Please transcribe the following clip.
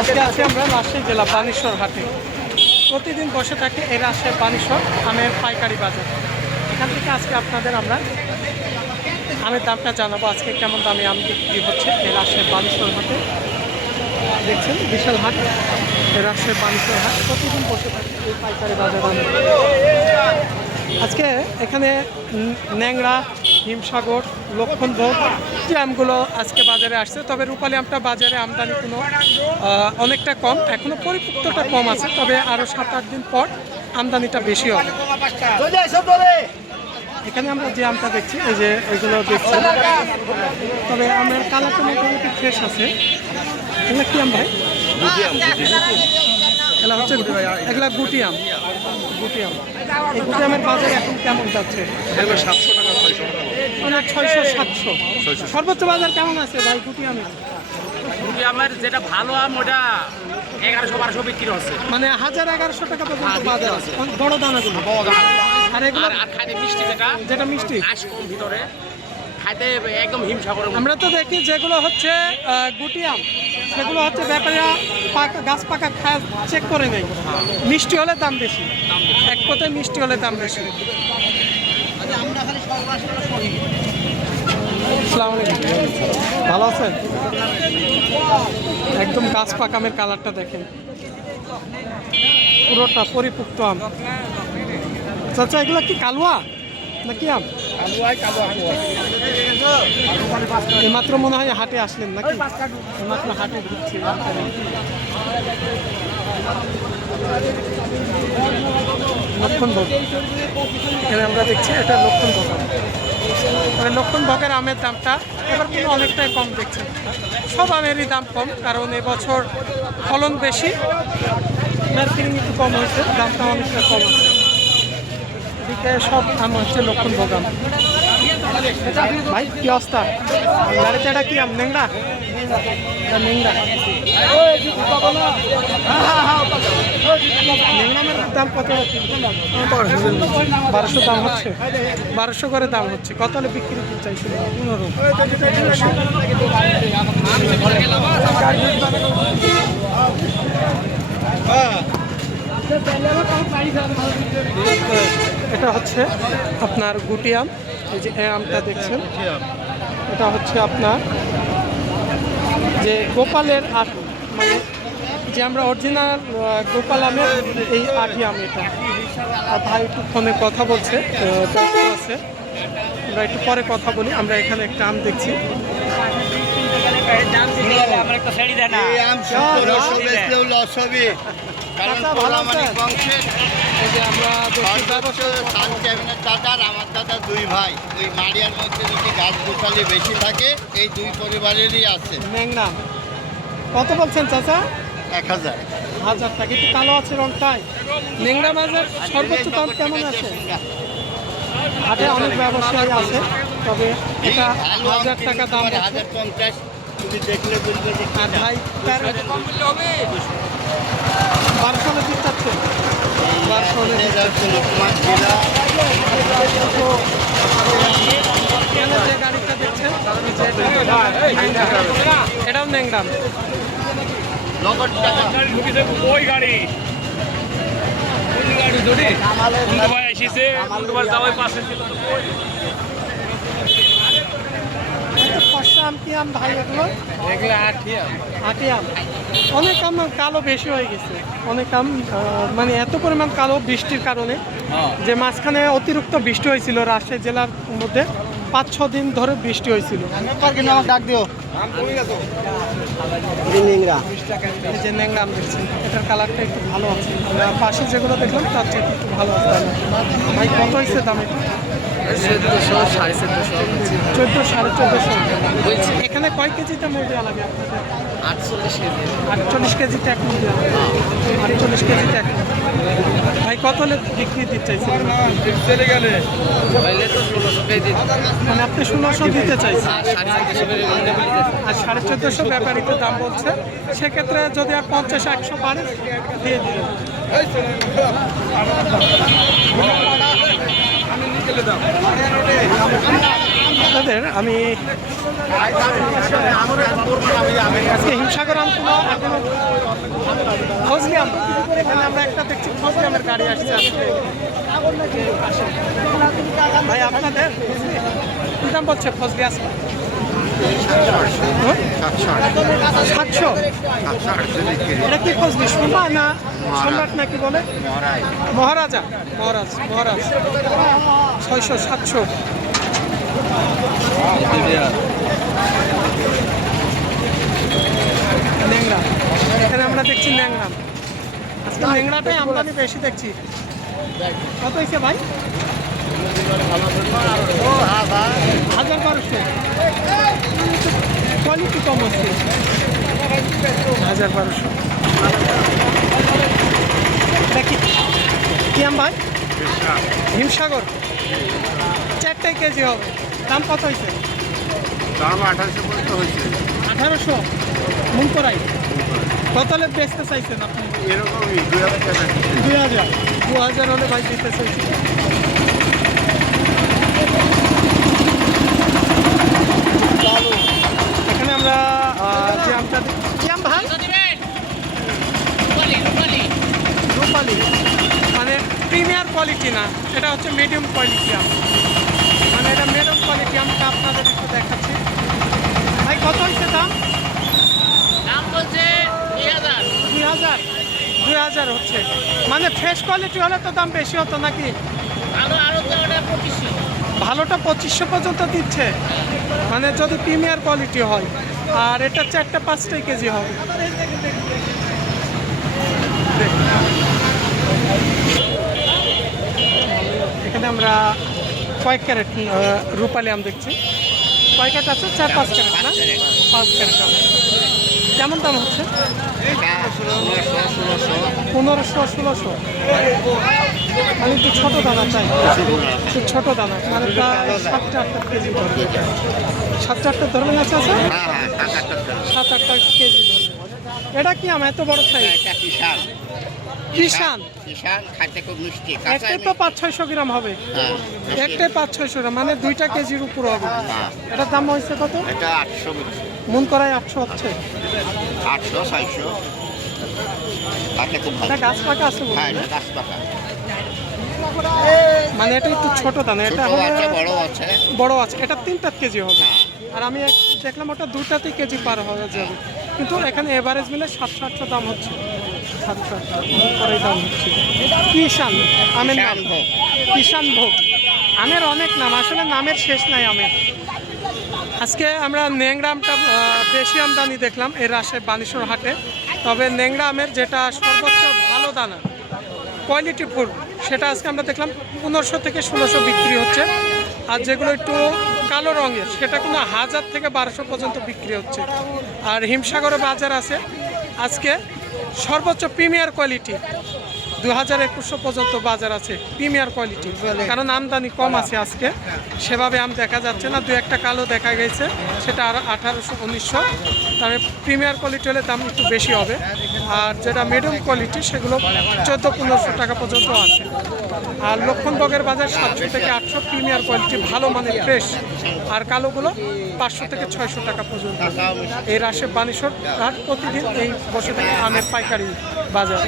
আজকে আছি আমরা রাজশাহী জেলা বানেশ্বর হাটে। প্রতিদিন বসে থাকে এই রাজশাহী বানেশ্বর আমের পাইকারি বাজার। এখান থেকে আজকে আপনাদের আমরা আমের দামটা জানাবো, আজকে কেমন দামে আম বিক্রি হচ্ছে এই রাজশাহী বানেশ্বর হাটে। দেখছেন বিশাল হাট, এই রাজশাহী বানেশ্বর হাট প্রতিদিন বসে থাকে এই পাইকারি বাজার। আজকে এখানে ন্যাংরা, হিমসাগর, লক্ষণভোগ যে আমগুলো আজকে বাজারে আসছে, তবে রূপালী আমটা বাজারে আমদানি কোনো অনেকটা কম, এখনও পরিপুক্তটা কম আছে, তবে আরও 7-8 দিন পর আমদানিটা বেশি হবে। এখানে আমরা যে আমটা দেখছি, এই যে এগুলো দেখছি, তবে আমের কালারটা মোটামুটি ফ্রেশ আছে। এগুলো কি আম ভাই? এগুলো হচ্ছে এগুলা গুটি আম। গুটি আম, এই গুটি আমের বাজার এখন কেমন যাচ্ছে? 700 টাকা 600 টাকা, মানে 600-700। সর্বোচ্চ বাজার কেমন আছে ভাই গুটি আমের? গুটি আমের যেটা ভালো আম ওটা 1100-1200 বিক্রি হচ্ছে, মানে 1000-1100 টাকা পর্যন্ত বাজার আছে বড় দানাগুলো। আর এগুলো আর খাইতে মিষ্টি যেটা মিষ্টি আশ কম ভিতরে খাইতে একদম হিমসাগরের মতো। আমরা তো দেখি যেগুলো হচ্ছে গুটি আম, সেগুলো হচ্ছে ব্যাপারীরা পাকা গাছ পাকা খায় চেক করে নেই, মিষ্টি হলে দাম বেশি, এক কথায় মিষ্টি হলে দাম বেশি। আসসালামু আলাইকুম, ভালো আছেন? একদম গাছ পাকা আমের কালারটা দেখেন, পুরোটা পরিপুক্ত আম। চাচা এগুলো কি কালুয়া নাকি আম? এইমাত্র মনে হয় হাটে আসলেন নাকি? এইমাত্র হাটে ঢুকছি। লক্ষণভোগ, এখানে আমরা দেখছি এটা লক্ষণভোগ। মানে লক্ষণভোগের আমের দামটা এবার কিন্তু অনেকটাই কম দেখছেন। সব আমেরই দাম কম, কারণ এবছর ফলন বেশি, মার্কেটিং একটু কম হয়েছে, দামটা অনেকটা কম আছে। এদিকে সব আম হচ্ছে লক্ষণভোগ আম। ভাই কি অবস্থা? গাড়িতে এটা কি আম? ন্যাংরা? ন্যাংরা ন্যাংরা আমের দাম কত? 1200 দাম হচ্ছে, 1200 করে দাম হচ্ছে। কত হলে বিক্রি করতে চাইছিল? 15। এটা হচ্ছে আপনার গুটি আম, এই যে এই আমটা দেখছেন, এটা হচ্ছে আপনার যে গোপালের আট, মানে যে আমরা অরিজিনাল গোপাল আমের এই আটি আম এটা। আর ভাই একটু ফোনে কথা বলছে, ব্যস্ত আছে, আমরা একটু পরে কথা বলি। আমরা এখানে একটা আম দেখছি, আমার দাদা দুই ভাই, ওই মারিয়ার মধ্যে যদি গাছ গোপালি বেশি থাকে, এই দুই পরিবারেরই আছে। ন্যাংরা কত বলছেন চাচা? 1000 টাকা। একটু কালো আছে রংটাই। ন্যাংরা মাছের সর্বোচ্চ দাম কেমন আছে? হাটে অনেক ব্যবসায়ী আছে, তবে এটা 1000 টাকা দাম। 1050 তুমি দেখলে বলবে যে আর ভাই তার 1200 হলে দিতে চাচ্ছেন? 1200 হলে দিতে চাচ্ছেন। এখানে যে গাড়িটা দেখছেন এটাও ন্যাংরা। ওই গাড়ি ফর্সা আম কি আম ভাই? এগুলো আটি আম। অনেক আম কালো বেশি হয়ে গেছে, অনেক আম মানে এত পরিমাণ কালো বৃষ্টির কারণে, যে মাঝখানে অতিরিক্ত বৃষ্টি হয়েছিল রাজশাহী জেলার মধ্যে, 5-6 দিন ধরে বৃষ্টি হয়েছিল। ডাক দিও এই যে ন্যাংরা আম দেখছেন, এটার কালারটা একটু ভালো আছে, পাশে যেগুলো দেখলাম তার চেয়ে একটু ভালো আছে। ভাই কত হয়েছে দাম? 1400-1450। এখানে কয় কেজিতে মুড়ি দেওয়া লাগে আপনাদের? 48 কেজিতে এক মুড়ি দেওয়া লাগে। 48 কেজিতে এক। ভাই কত হলে বিক্রি দিতে চাইছেন? মানে আপনি 1600 দিতে চাইছেন, আর 1450 ব্যাপারীতে দাম বলছে। সেক্ষেত্রে যদি আর 50-100 বাড়ে দিয়ে দিবেন। আপনাদের আমি আজকে হিমসাগর আম কোনো এখনো ফজলি আম, এখানে আমরা একটা দেখছি ফজলি আমের গাড়ি আসছে আজকে। ভাই আপনাদের কি দাম বলছে ফজলি আজকে? 700। এটা কি ফজলি সুরমা না সম্রাট নাকি বলে? মহারাজ 600 700। ন্যাংরা, এখানে আমরা দেখছি ন্যাংরা। আজকে ন্যাংরাটাই আমদানি বেশি দেখছি। কত হয়েছে ভাই? 1200। কোয়ালিটি কম হচ্ছে। 1200। কি আম ভাই? হিমসাগর। 4টাই কেজি হবে। দাম কত হয়েছে? দাম 1800 পর্যন্ত হয়েছে। 1800 মন করাই। কতলে বেচতে চাইছেন আপনি? এরকমই 2000 টাকা। 2000 হলে ভাই দিতে চাইছি। এখানে আমরা যে আমটা কি আম ভাই? রূপালি, মানে প্রিমিয়ার কোয়ালিটি না, এটা হচ্ছে মিডিয়াম কোয়ালিটি আম। মানে এটা মিডিয়াম কোয়ালিটি আমটা আপনাদের একটু দেখাচ্ছি। ভাই কত হয়েছে দাম? দাম বলছে 2000। 2000 হচ্ছে। মানে ফ্রেশ কোয়ালিটি হলে তো দাম বেশি হতো নাকি? আরো তো ওটা 2500। ভালোটা 2500 পর্যন্ত দিচ্ছে, মানে যদি প্রিমিয়ার কোয়ালিটি হয়। আর এটা 4টা 5টাই কেজি হবে। এখানে আমরা কয়েক ক্যারেট রূপালি আম দেখছি। কয় ক্যারেট আছে? 4-5 ক্যারেট না? 5 ক্যারেট আম। কেমন দাম হচ্ছে? 1500-1600। মানে একটু ছোটো দানা চাই, একটু ছোটো দানা, মানে প্রায় 7-8 কেজি ধরবে। 7-8 ধরবেন? আছে 7-8 কেজি ধরবে। এটা কি আম এত বড় সাইজ? কিষান। খাইতে খুব মিষ্টি। একটাই তো 500-600 গ্রাম হবে। একটাই 500-600 গ্রাম, মানে 2টা কেজির উপর হবে। এটার দাম হয়েছে কত? এটা 800 মন করায় 800 হচ্ছে। 800-600। খাইতে খুব ভালো। এটা গাছ পাকা আছে বলে। হ্যাঁ, এটা গাছ পাকা। মানে এটা একটু ছোট দানা, এটা ছোট হবে আছে, বড় আছে। বড় আছে। এটা 3টা কেজি হবে। হ্যাঁ। আর আমি দেখলাম ওটা 2টাতে কেজি পার হয়ে যাবে, কিন্তু এখানে এভারেজ মিলে 700-800 দাম হচ্ছে। 700-800 করে দাম হচ্ছে। কিষান আমের নাম, কিষান ভোগ। আমের অনেক নাম, আসলে নামের শেষ নাই আমের। আজকে আমরা ন্যাংরা আমটা বেশি আমদানি দেখলাম এই রাজশাহী বানেশ্বর হাটে। তবে ন্যাংরা আমের যেটা সর্বোচ্চ ভালো দানা কোয়ালিটি ফুল, সেটা আজকে আমরা দেখলাম 1500 থেকে 1600 বিক্রি হচ্ছে। আর যেগুলো একটু কালো রঙের সেটা কোনো 1000 থেকে 1200 পর্যন্ত বিক্রি হচ্ছে। আর হিমসাগরে বাজার আছে আজকে সর্বোচ্চ প্রিমিয়ার কোয়ালিটি 2000-2100 পর্যন্ত বাজার আছে প্রিমিয়ার কোয়ালিটি, কারণ আমদানি কম আছে আজকে, সেভাবে আম দেখা যাচ্ছে না। 2-1টা কালো দেখা গেছে, সেটা আর 1800-1900। তবে প্রিমিয়ার কোয়ালিটি হলে দাম একটু বেশি হবে। আর যেটা মিডিয়াম কোয়ালিটি সেগুলো 1400-1500 টাকা পর্যন্ত আছে। আর লক্ষণবগের বাজার 700 থেকে 800 প্রিমিয়ার কোয়ালিটি, ভালো মানের ফ্রেশ। আর কালোগুলো 500 থেকে 600 টাকা পর্যন্ত। এই রাজশাহী বানেশ্বর হাট প্রতিদিন এই বসে থাকে আমের পাইকারি বাজার।